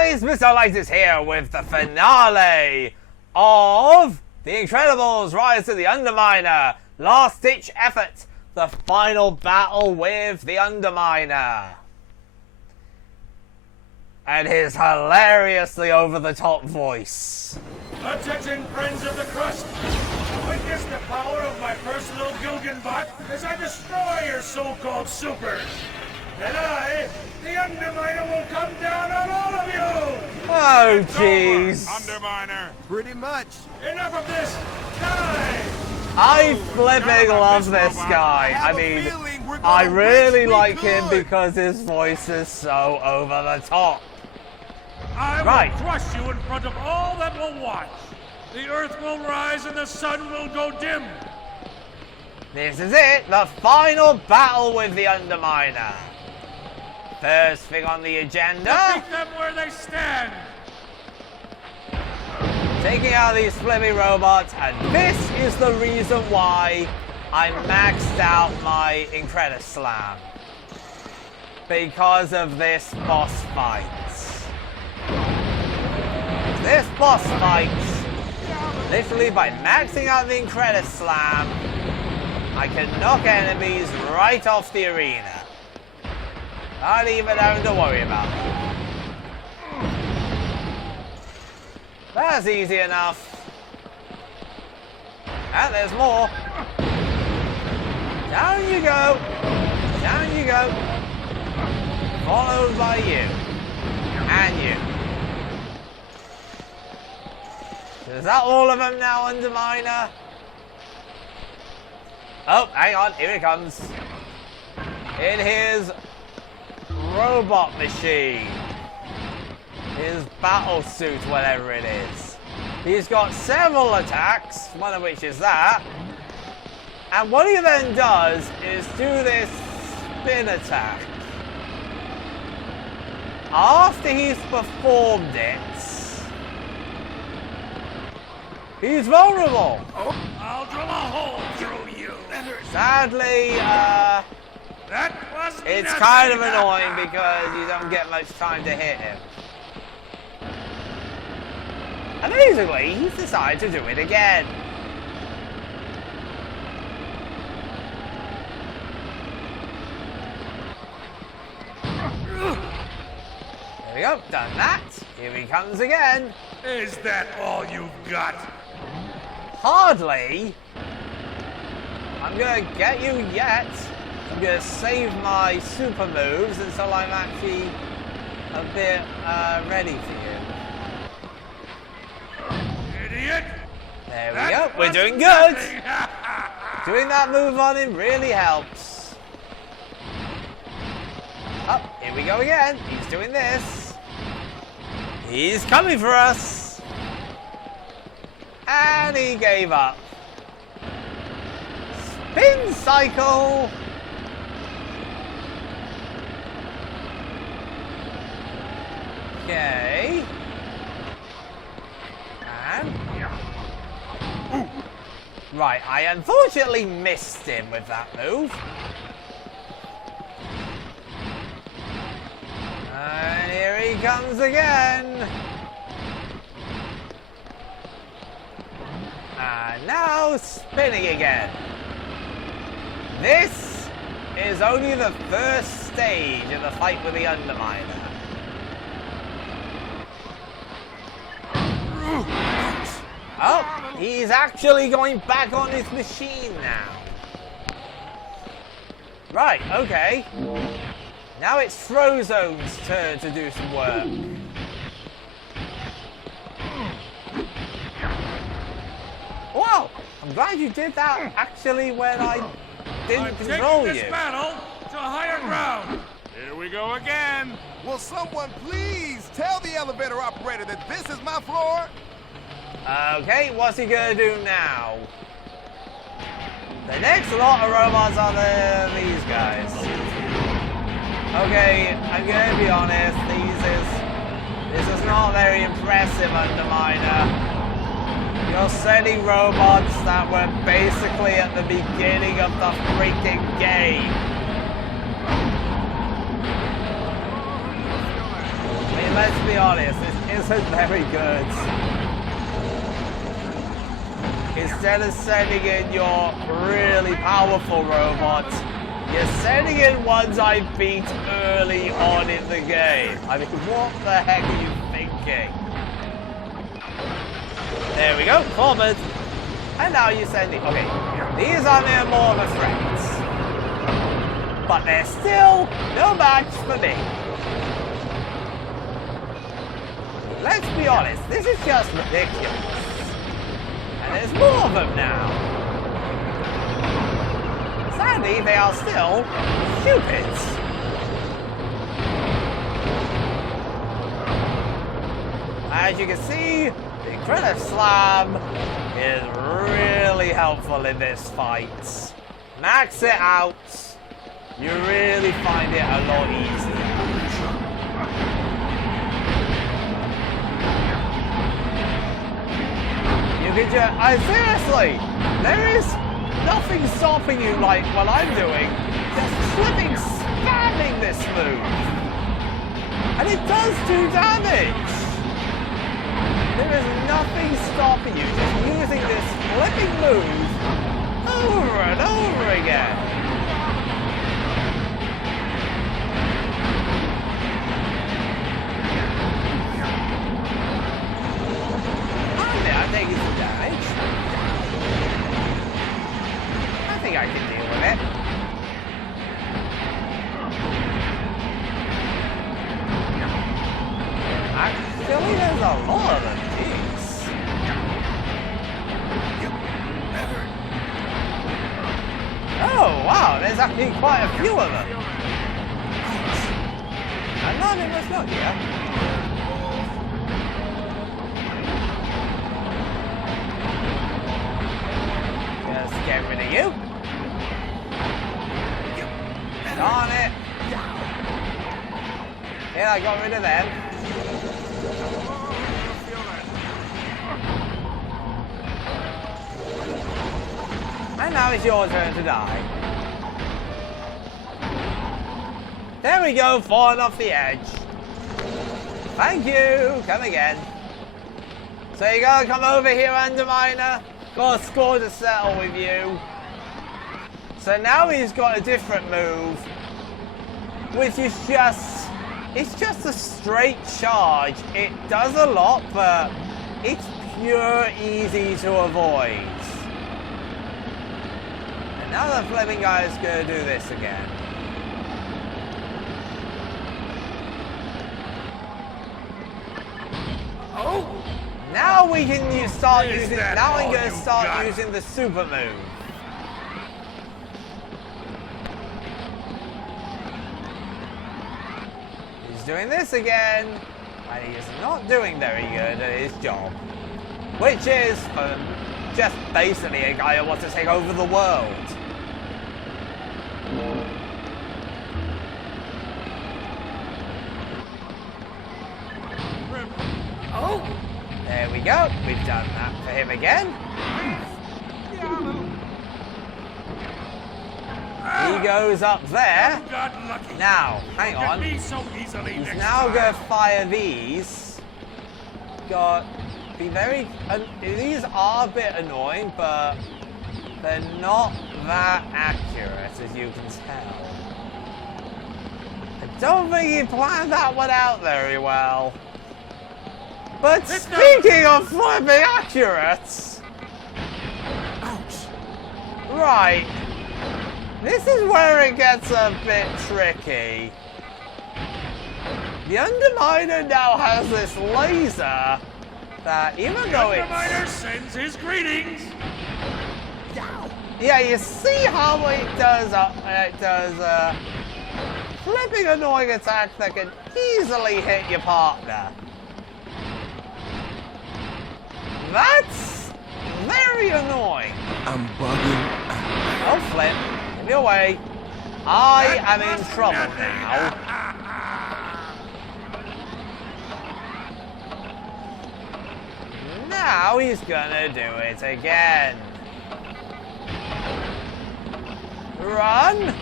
guys, Mr. Light is here with the finale of The Incredibles Rise to the Underminer. Last ditch effort, the final battle with the Underminer. And his hilariously over-the-top voice. Attention, friends of the crust! Witness the power of my personal Gilgenbot as I destroy your so-called supers! And I, the Underminer, will come down on all of you! Oh, jeez. Underminer. Pretty much. Enough of this! Die! I flipping love this guy. I mean, I really like him because his voice is so over the top. I will crush you in front of all that will watch. The earth will rise and the sun will go dim. This is it, the final battle with the Underminer. First thing on the agenda, Defeat them where they stand. taking out these flimmy robots, and this is the reason why I maxed out my Incredislam. Because of this boss fight. This boss fight, literally by maxing out the Incredislam, I can knock enemies right off the arena. Not even having to worry about it. That's easy enough. And there's more. Down you go. Down you go. Followed by you. And you. Is that all of them now, Underminer? Oh, hang on. Here it comes. In his robot machine. His battle suit, whatever it is. He's got several attacks, one of which is that. And what he then does is do this spin attack. After he's performed it, he's vulnerable. I'll drill a hole through you. Sadly, That was it's nothing. kind of annoying because you don't get much time to hit him. Amazingly, he's decided to do it again. There we go, done that. Here he comes again. Is that all you've got? Hardly. I'm gonna get you yet. I'm gonna save my super moves until I'm actually a bit ready for you. Idiot! There we go. We're doing good. Doing that move on him really helps. Oh, here we go again. He's doing this. He's coming for us. And he gave up. Spin cycle. Okay. And right, I unfortunately missed him with that move. And here he comes again. And now spinning again. This is only the first stage of the fight with the Underminer. Oh, he's actually going back on his machine now. Right, okay. Now it's Frozone's turn to do some work. Wow, I'm glad you did that actually when I didn't control taking you. this battle to higher ground. Here we go again. Will someone please tell the elevator operator that this is my floor? Okay, what's he gonna do now? The next lot of robots are these guys. Okay, I'm gonna be honest, this is not very impressive, Underminer. You're sending robots that were basically at the beginning of the freaking game. I mean, let's let's be honest, this isn't very good. Instead of sending in your really powerful robots, you're sending in ones I beat early on in the game. I mean, what the heck are you thinking? There we go, forward. And now you're sending... Okay, these are now more of a threat. But they're still no match for me. Let's be honest, this is just ridiculous. And there's more of them now. Sadly, they are still stupid. As you can see, the credit slam is really helpful in this fight. Max it out. You really find it a lot easier. You can just, seriously, there is nothing stopping you like what I'm doing. Just flipping, spamming this move. And it does do damage. There is nothing stopping you just using this flipping move over and over again. I'm taking some damage. I think I can deal with it. Actually, there's a lot of them. Jeez. Oh, wow, there's actually quite a few of them. And none of us not yet. Just get rid of you. Darn it. Yeah, I got rid of them. And now it's your turn to die. There we go, falling off the edge. Thank you, come again. So you gotta come over here, Underminer. Got a score to settle with you. So now he's got a different move, which is it's just a straight charge. It does a lot, but it's pure easy to avoid. And now the flipping guy is gonna do this again. Oh! Now we can start Is using. that Now I'm all going to you start got? using the super move. He's doing this again, and he is not doing very good at his job, which is just basically a guy who wants to take over the world. Oh! There we go. We've done that for him again. He goes up there. Got lucky. Now, hang Get on. me so easily He's next now time. going to fire these. Got be very. These are a bit annoying, but they're not that accurate, as you can tell. I don't think he planned that one out very well. But speaking of flipping accurate, ouch! Right, this is where it gets a bit tricky. The Underminer now has this laser that, even though it's... Underminer sends his greetings. Yeah, you see how it does flipping annoying attacks that can easily hit your partner. That's very annoying. I'm bugging. Oh, flip. Give me away. I am in trouble now. Now he's gonna do it again. Run.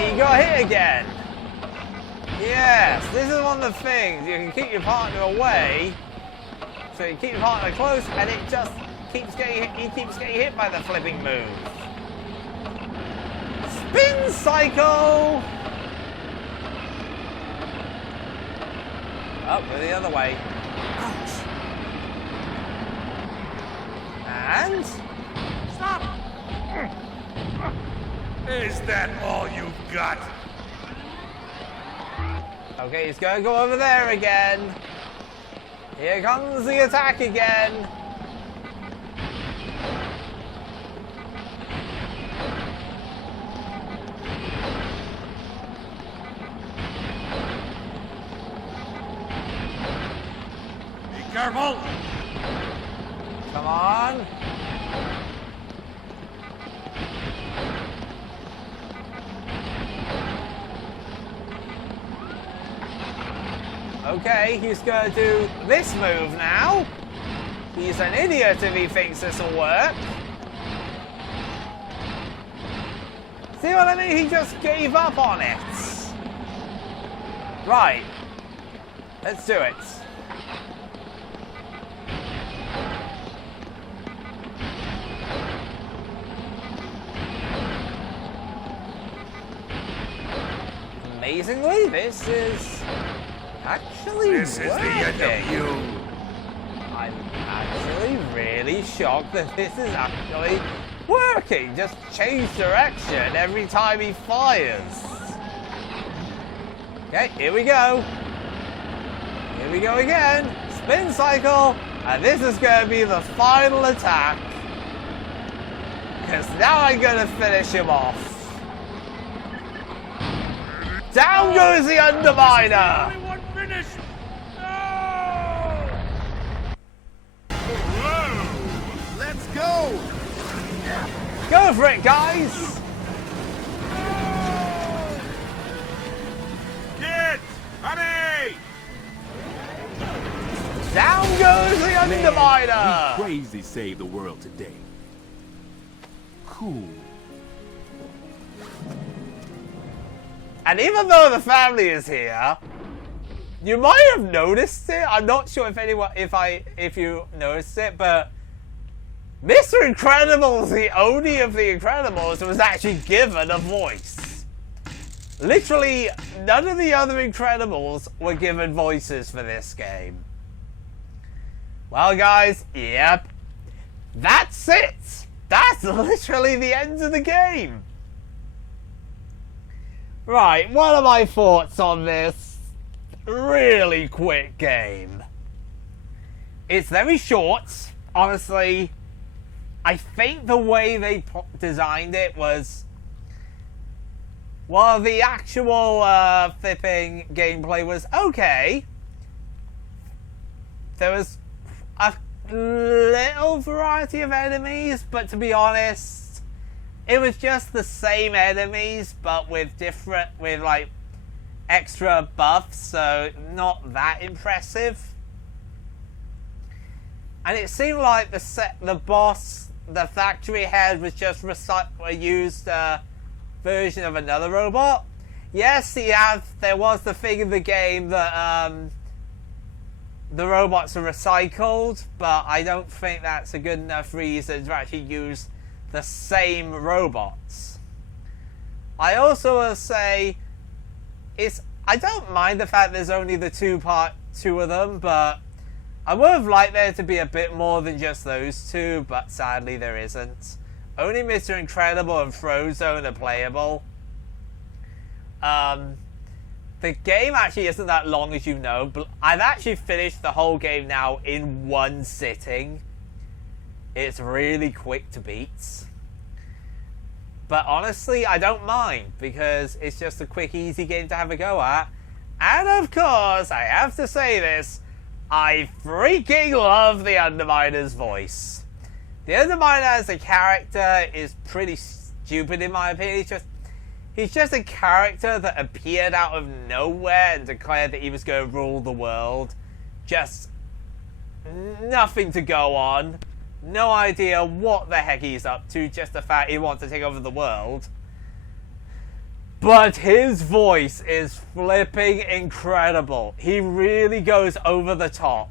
he got hit again. Yes, this is one of the things. You can keep your partner away. So you keep your partner close and it just keeps getting hit. He keeps getting hit by the flipping move. Spin cycle! Oh, go the other way. Ouch. And... Stop! Is that all you've got? Okay, he's going to go over there again. Here comes the attack again. Be careful! Come on. Okay, he's going to do this move now. He's an idiot if he thinks this will work. See what I mean? He just gave up on it. Right. Let's do it. Amazingly, this is actually This is the end of you. I'm actually really shocked that this is actually working. Just change direction every time he fires. Okay, here we go. Here we go again. Spin cycle. And this is going to be the final attack. Because now I'm going to finish him off. Down goes the Underminer! Only one finish! No! Whoa! Let's go! Go for it, guys! Kids! Honey! Down goes the Underminer! Crazy save the world today. Cool. And even though the family is here, you might have noticed it. I'm not sure if you noticed it, but Mr. Incredible, the only of the Incredibles, was actually given a voice. Literally, none of the other Incredibles were given voices for this game. Well, guys, yep. That's it. That's literally the end of the game. Right, what are my thoughts on this really quick game? It's very short, honestly. I think the way they designed it was... Well, the actual flipping gameplay was okay. There was a little variety of enemies, but to be honest, it was just the same enemies, but with like extra buffs, so not that impressive. And it seemed like the boss, the factory head, was just a used version of another robot. Yes, there was the thing in the game that the robots are recycled, but I don't think that's a good enough reason to actually use the same robots. I also will say, I don't mind the fact there's only the two of them, but I would have liked there to be a bit more than just those two, but sadly there isn't. Only Mr. Incredible and Frozone are playable. The game actually isn't that long, as you know, but I've actually finished the whole game now in one sitting. It's really quick to beat. But honestly, I don't mind, because it's just a quick, easy game to have a go at. And of course, I have to say this, I freaking love the Underminer's voice. The Underminer as a character is pretty stupid in my opinion. He's just a character that appeared out of nowhere and declared that he was going to rule the world. Just nothing to go on. No idea what the heck he's up to, just the fact he wants to take over the world. But his voice is flipping incredible. He really goes over the top.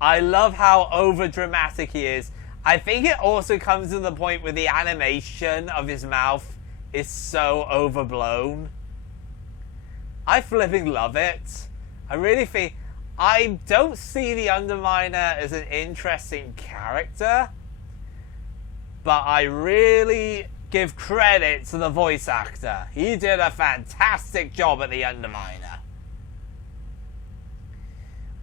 I love how over dramatic he is. I think it also comes to the point where the animation of his mouth is so overblown. I flipping love it. I really think... I don't see the Underminer as an interesting character, but I really give credit to the voice actor. He did a fantastic job at the Underminer.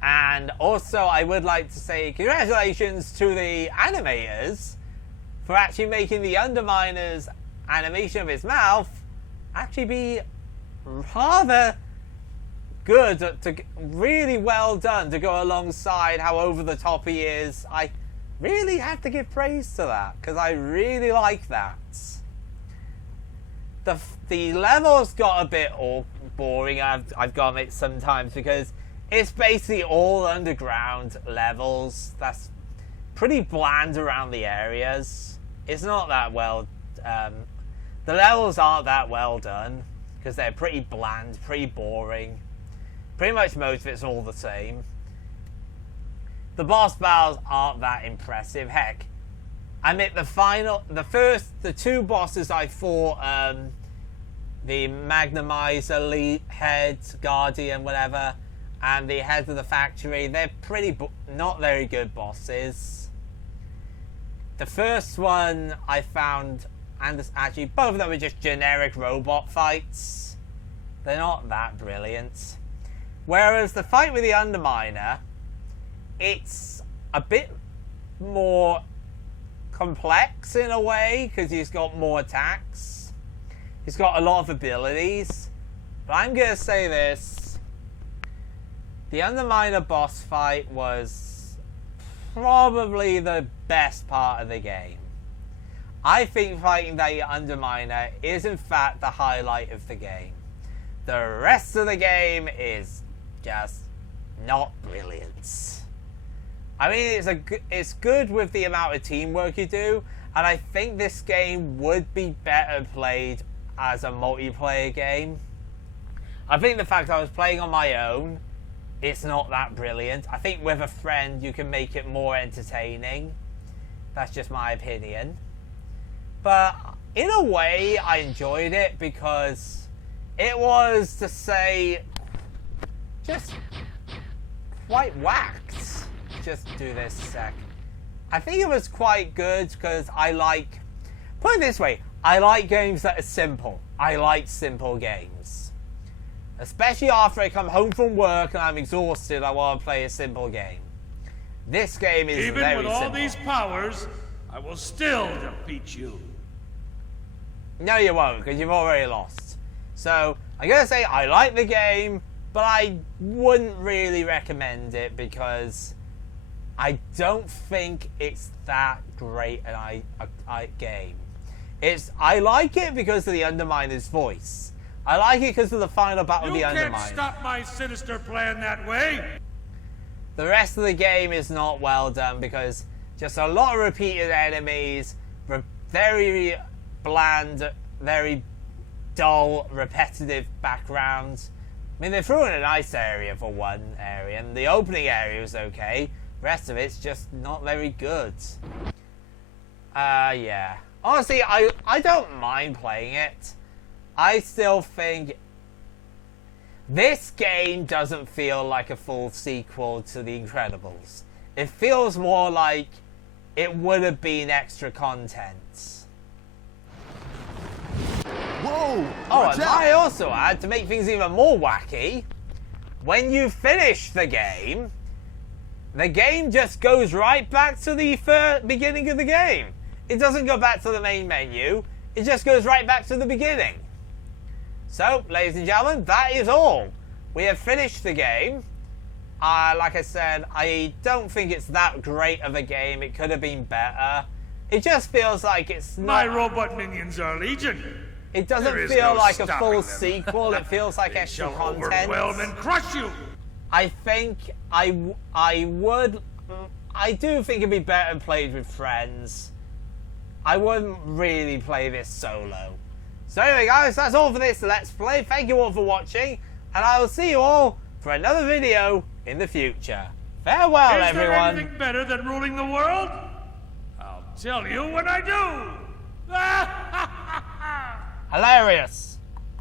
And also, I would like to say congratulations to the animators for actually making the Underminer's animation of his mouth actually be rather good, to really well done to go alongside how over the top he is. I really have to give praise to that because I really like that. The levels got a bit boring, I've got to admit sometimes, because it's basically all underground levels. That's pretty bland around the areas. It's not that well... the levels aren't that well done because they're pretty bland, pretty boring. Pretty much most of it's all the same. The boss battles aren't that impressive. Heck, I admit the two bosses I fought, the Magnemizer, Elite Head, Guardian, whatever, and the Head of the Factory, they're pretty not very good bosses. The first one I found, and actually both of them are just generic robot fights. They're not that brilliant. Whereas the fight with the Underminer, it's a bit more complex in a way because he's got more attacks. He's got a lot of abilities. But I'm going to say this. The Underminer boss fight was probably the best part of the game. I think fighting the Underminer is in fact the highlight of the game. The rest of the game is just not brilliant. I mean, it's good with the amount of teamwork you do, and I think this game would be better played as a multiplayer game. I think the fact I was playing on my own, it's not that brilliant. I think with a friend you can make it more entertaining. That's just my opinion. But in a way, I enjoyed it because it was, to say, just quite whacked. Just do this a sec. I think it was quite good because I like... Put it this way, I like games that are simple. I like simple games. Especially after I come home from work and I'm exhausted, I want to play a simple game. This game is very simple. Even with all these powers, I will still defeat you. No, you won't, because you've already lost. So, I'm going to say I like the game, but I wouldn't really recommend it because I don't think it's that great a game. I like it because of the Underminer's voice. I like it because of the final battle of the Underminer. You can't stop my sinister plan that way! The rest of the game is not well done because just a lot of repeated enemies, very bland, very dull, repetitive backgrounds. I mean, they threw in a nice area for one area, and the opening area was okay. The rest of it's just not very good. Yeah. Honestly, I don't mind playing it. I still think this game doesn't feel like a full sequel to The Incredibles. It feels more like it would have been extra content. Whoa! Oh, and I also add, to make things even more wacky, when you finish the game just goes right back to the beginning of the game. It doesn't go back to the main menu. It just goes right back to the beginning. So, ladies and gentlemen, that is all. We have finished the game. Like I said, I don't think it's that great of a game. It could have been better. It just feels like it's not... My robot minions are legion. It doesn't feel like a full sequel. It feels like extra content. Overwhelm and crush you. I think I do think it'd be better played with friends. I wouldn't really play this solo. So anyway guys, that's all for this Let's Play. Thank you all for watching, and I will see you all for another video in the future. Farewell, Is everyone. there anything better than ruling the world? I'll tell you when I do. Hilarious.